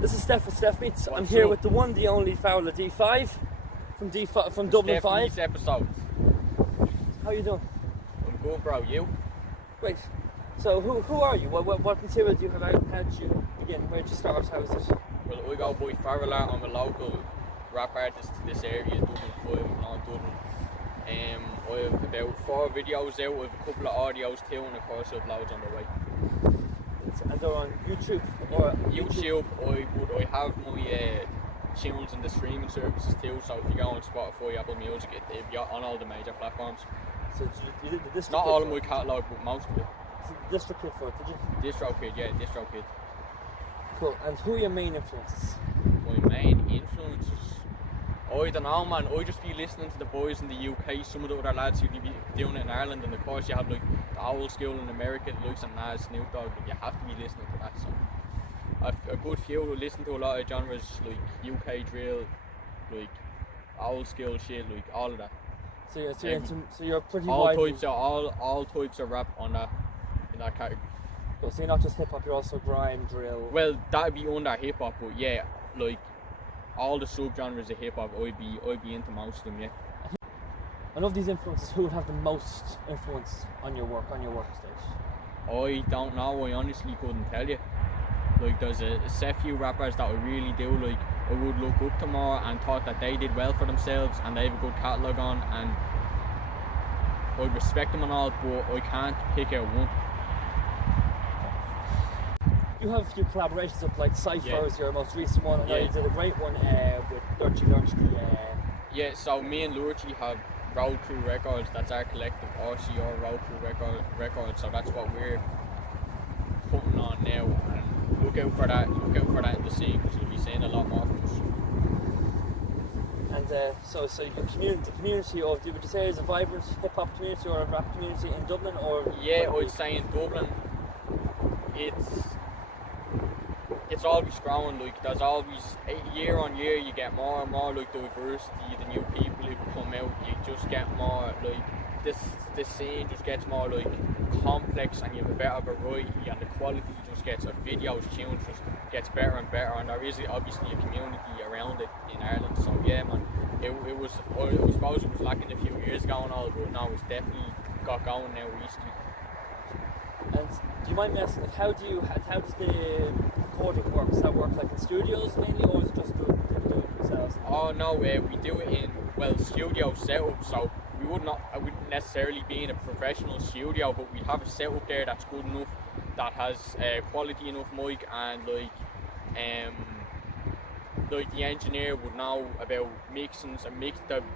This is Steph with Steafmeets. I'm here with the one, the only Farreller D5 from Dublin 5. Steafmeets episode. How you doing? I'm good, bro. You? Great. So who are you? What material do you have out? How did you begin? Where did you start? How is it? Well, I go by Farreller. I'm a local rap artist to this area, Dublin 5, North Dublin. I have about 4 videos out, I have a couple of audios too, and of course I have loads on the way. And they're on YouTube or YouTube, I have my tunes in the streaming services too, so if you go on Spotify, Apple Music, it'll be on all the major platforms. So you did the district Not kit all of for my it? catalogue, but most of it. So the district kit for it, did you? DistroKid, yeah, DistroKid. Cool. And who are your main influences? My main influences? I don't know, man. I just be listening to the boys in the UK, some of the other lads who be doing it in Ireland, and of course you have like the old school in America, the likes of Nas, Snoop Dogg, but you have to be listening to that. So I've a good few who listen to a lot of genres like UK drill, like old school shit, like all of that. So you're pretty all widely... types of all types of rap on that in that category. Cool. So you're not just hip hop, you're also grime, drill. Well, that'd be under hip hop, but yeah, like all the subgenres of hip hop, I'd be into most of them, yeah. And of these influences, who would have the most influence on your workstation? I don't know, I honestly couldn't tell you. Like there's a set few rappers that I really do like, I would look up to more and thought that they did well for themselves and they have a good catalogue on, and I respect them and all, but I can't pick out one. You have a few collaborations with like Cypher, Yeah. is your most recent one. I know Yeah. you did a great one with Lurchy. Yeah, so me and Lurchy have Roadcrew Records, that's our collective, RCR Roadcrew Records, so that's what we're putting on now, and look out for that in the scene, because you'll be seeing a lot more from us. And so the community of, would you say is a vibrant hip hop community or a rap community in Dublin, or? Yeah, I'd say in Dublin, it's always growing. Like there's always year on year you get more and more like diversity, the new people who come out, you just get more like this scene just gets more like complex, and you have a better variety, and the quality just gets of videos, tunes just gets better and better, and there is obviously a community around it in Ireland. So yeah, man, it was, I suppose it was lacking a few years ago and all, but now it's definitely got going now recently. And do you mind me asking, like, how does the recording work? Does that work like in studios mainly, or is it just people do it themselves? Oh no, we do it in, well, studio setup, so I wouldn't necessarily be in a professional studio, but we have a setup there that's good enough, that has quality enough mic, and like the engineer would know about mixings, and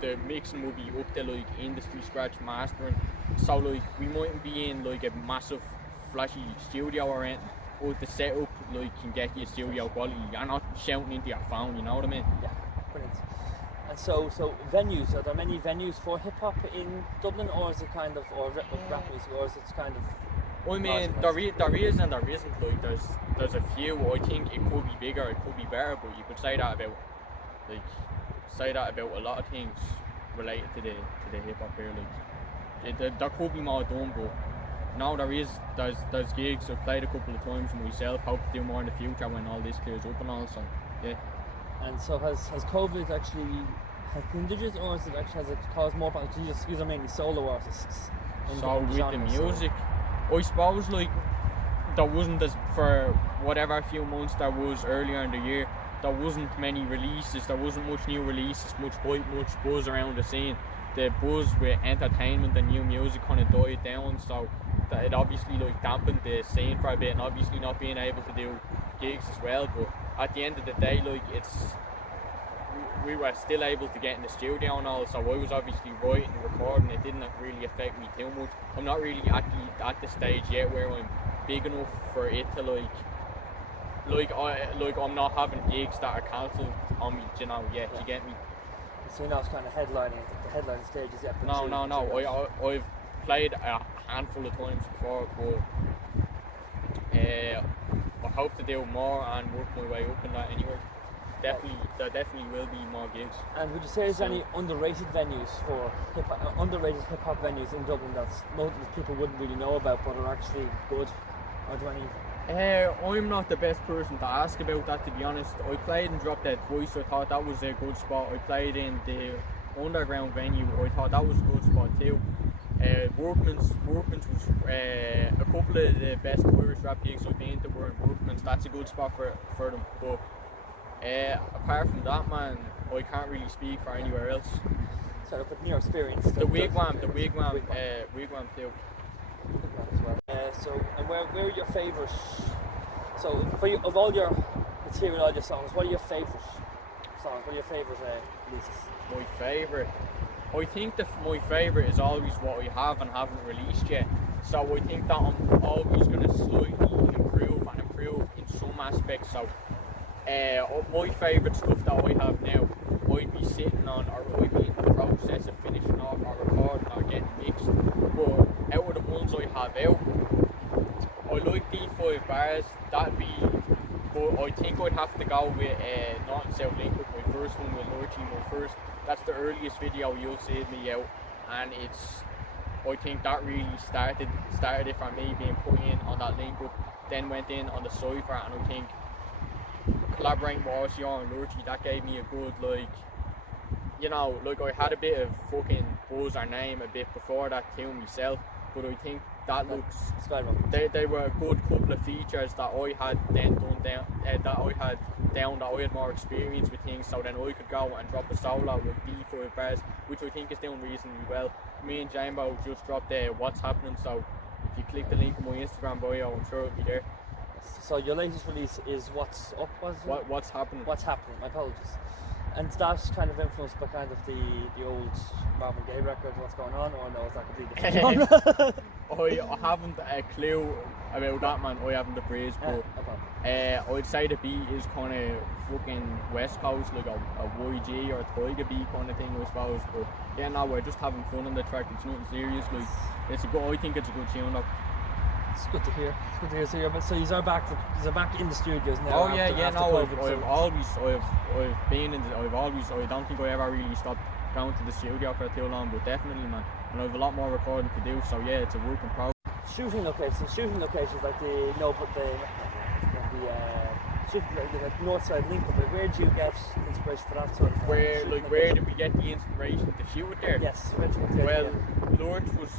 the mixing would be up to like industry scratch mastering. So like we mightn't be in like a massive flashy studio or anything, but the setup like can get you studio quality. You're not shouting into your phone, you know what I mean? Yeah, brilliant. And so venues, are there many venues for hip hop in Dublin, or is it kind of, or rap music, or is it kind of? I mean, there is and there isn't. Like there's a few. I think it could be bigger, it could be better, but you could say that about a lot of things related to the hip hop here. Like there could be more done, but no, there's gigs. I've played a couple of times myself. Hope to do more in the future when all this clears up and all. So yeah. And so has COVID actually hindered it, or has it caused more problems? These are mainly solo artists. So with the music, I suppose like there wasn't for whatever few months there was earlier in the year, there wasn't many releases, there wasn't much new releases, much hype, much buzz around the scene. The buzz with entertainment and new music kind of died down, so that it obviously like dampened the scene for a bit, and obviously not being able to do gigs as well. But at the end of the day, like we were still able to get in the studio and all, so I was obviously writing and recording. It didn't really affect me too much. I'm not really at the stage yet where I'm big enough for it to I'm not having gigs that are cancelled on me, you know, yet. Yeah. You get me? So you're not kind of headlining at the headline stages yet? No. I've played a handful of times before, but I hope to do more and work my way up in that anyway. There definitely will be more gigs. And would you say there's any underrated venues for underrated hip hop venues in Dublin that most people wouldn't really know about but are actually good? Are there any? I'm not the best person to ask about that, to be honest. I played in Drop Dead twice, I thought that was a good spot. I played in the underground venue, I thought that was a good spot too. Workman's was a couple of the best Irish rap gigs I've been to were in Workman's. That's a good spot for them. But apart from that, man, I can't really speak for anywhere else. So look at your experience. The Wigwam too. And where are your favourite? So of all your material, all your songs, what are your favourite songs? What are your favourite releases? My favourite? I think my favourite is always what I have and haven't released yet. So I think that I'm always going to slightly improve in some aspects. So my favourite stuff that I have now, I'd be sitting on, or I'd be in the process of finishing off or recording or getting mixed. But out of the ones I have out, I like D5 bars. That'd be, but I think I'd have to go with North and South Link with my first one with Lordy, my first. That's the earliest video you'll see me out, and I think that really started it for me being put in on that link up, then went in on the Cypher, and I think collaborating with RCR and Lurchy, that gave me a good, I had a bit of fucking buzz or name a bit before that too myself, but I think that looks, they were a good couple of features that I had then that I had more experience with things, so then I could go and drop a solo with D5 bars, which I think is doing reasonably well. Me and Jambo just dropped What's Happening, so if you click the link in my Instagram bio, I'm sure it'll be there. So your latest release is What's Up, was it? What's Happening. What's Happening, my apologies. And that's kind of influenced by kind of the old Marvin Gaye record, What's Going On, or no, is that completely different? I haven't a clue about that, man. I haven't the praise, but I'd say the beat is kind of fucking West Coast, like a YG or a Tiger beat kind of thing, I suppose. But yeah, no, we're just having fun on the track. It's nothing serious. Like, I think it's a good tune, though. It's good to hear. So you are back in the studios now. Oh yeah, no. I don't think I ever really stopped going to the studio for too long, but definitely, man. And I have a lot more recording to do. So yeah, it's a work in progress. Shooting locations like the Northside link up. Where did you get inspiration for that sort of? Where did we get the inspiration to shoot it there? Yes, Lord was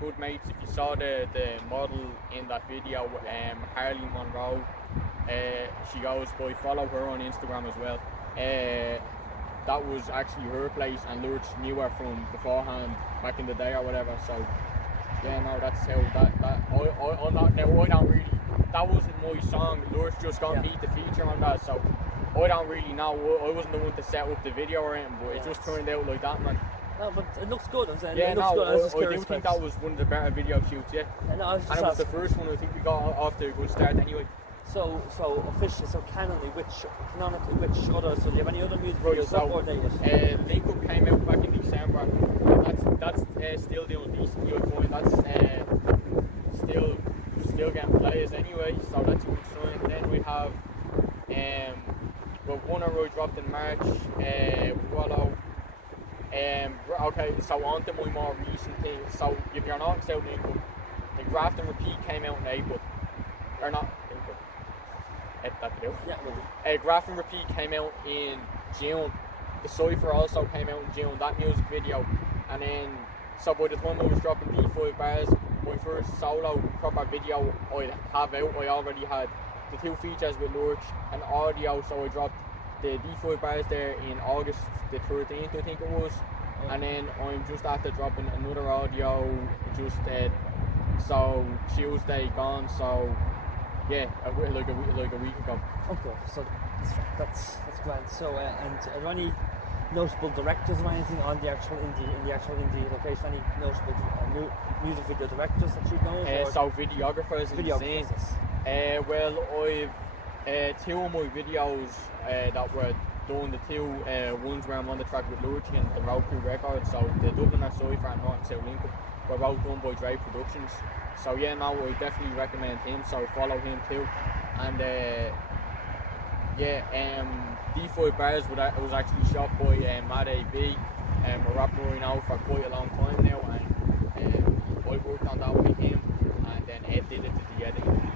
good mates. If you saw the model in that video, Harley Monroe, she goes by, follow her on Instagram as well. That was actually her place, and Lord knew her from beforehand, back in the day or whatever. So yeah, no, that's how I don't really. That wasn't my song. Lord just got me to feature on that, so I don't really know. I wasn't the one to set up the video or anything, but it just turned out like that, man. No, but it looks good. I'm saying. Yeah, it looks good. I do think that was one of the better video shoots, yeah. And it was the first one. I think we got off to a good start anyway. So officially, canonically, which other? So do you have any other music videos before they? Link Up came out back in December. That's still doing decent. You'll find that's still getting plays anyway, so that's a good sign. Then we have one I dropped in March, Wallow. Okay, so on to my more recent thing. So if you're not out Link Up, the Graft and Repeat came out in April. Or not April. That too. Yeah, Graft and Repeat came out in June. The Cypher also came out in June, that music video. And then, so by the time I was dropping D5 bars, my first solo proper video I have out, I already had the two features with Lurch and audio, so I dropped the D5 bars there in August the 13th, I think it was. And then I'm just after dropping another audio just so Tuesday gone, so yeah, like a week ago. Okay, so that's grand. So and are there any notable directors or anything on the actual indie location? Any notable music video directors that you know? So videographers. Well, I've two of my videos that were done, the two ones where I'm on the track with Lurchy and the Roadcrew records, so the Dubliner Cypher and North and South Link were both done by Dre Productions. So yeah, no, I definitely recommend him, so follow him too. And D5 Bars was actually shot by Mad AB, a rapper I know for quite a long time now, and I worked on that with him, and then Ed did it to the editing.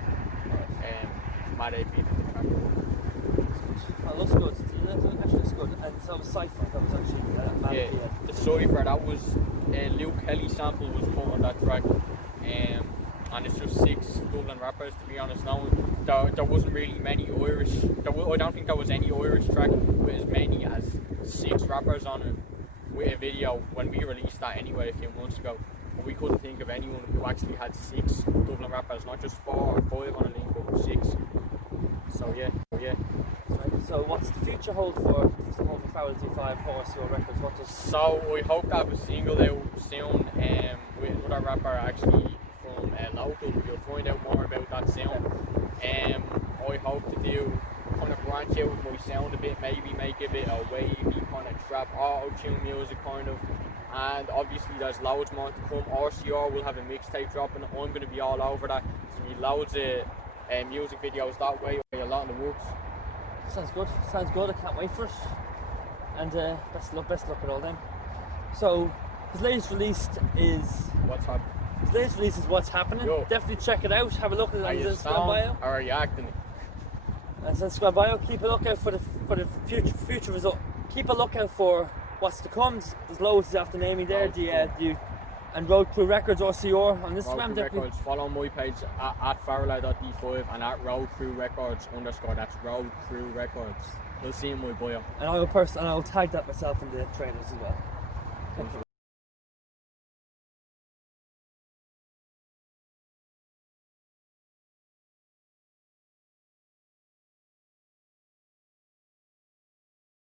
mad they've been in the track. Well, it looks good. It actually looks good. And so was Cypher, that was actually Yeah, the Cypher, that was Luke Kelly's sample was put on that track. And it's just 6 Dublin rappers, to be honest. Now, there wasn't really many Irish. I don't think there was any Irish track with as many as 6 rappers on it with a video when we released that anyway a few months ago. But we couldn't think of anyone who actually had 6 Dublin rappers, not just 4 or 5 on a link, but 6. So yeah. Right. So what's the future hold for Farreller D5 RCO Records? What does? So I hope to have a single out soon with another rapper actually from local. You'll find out more about that soon. I hope to do kind of branch out with my sound a bit, maybe make a bit of wavy kind of trap auto-tune music kind of. And obviously there's loads more to come. RCR will have a mixtape dropping. I'm going to be all over that. There's going to be loads of music videos that way. A lot in the works. Sounds good. Sounds good. I can't wait for it. And best of luck with all them. So his latest release is What's happening? His latest release is What's Happening. Yo. Definitely check it out. Have a look at it on his Instagram bio. Or are you acting? And his Instagram bio. Keep a lookout for the future result. Keep a lookout for what's to come. There's loads after naming there. And Roadcrew Records RCR on Instagram. Records. Follow my page at Farreller D5 and at Roadcrew Records _ that's Roadcrew Records. You'll see in my bio. And I will tag that myself in the trailers as well.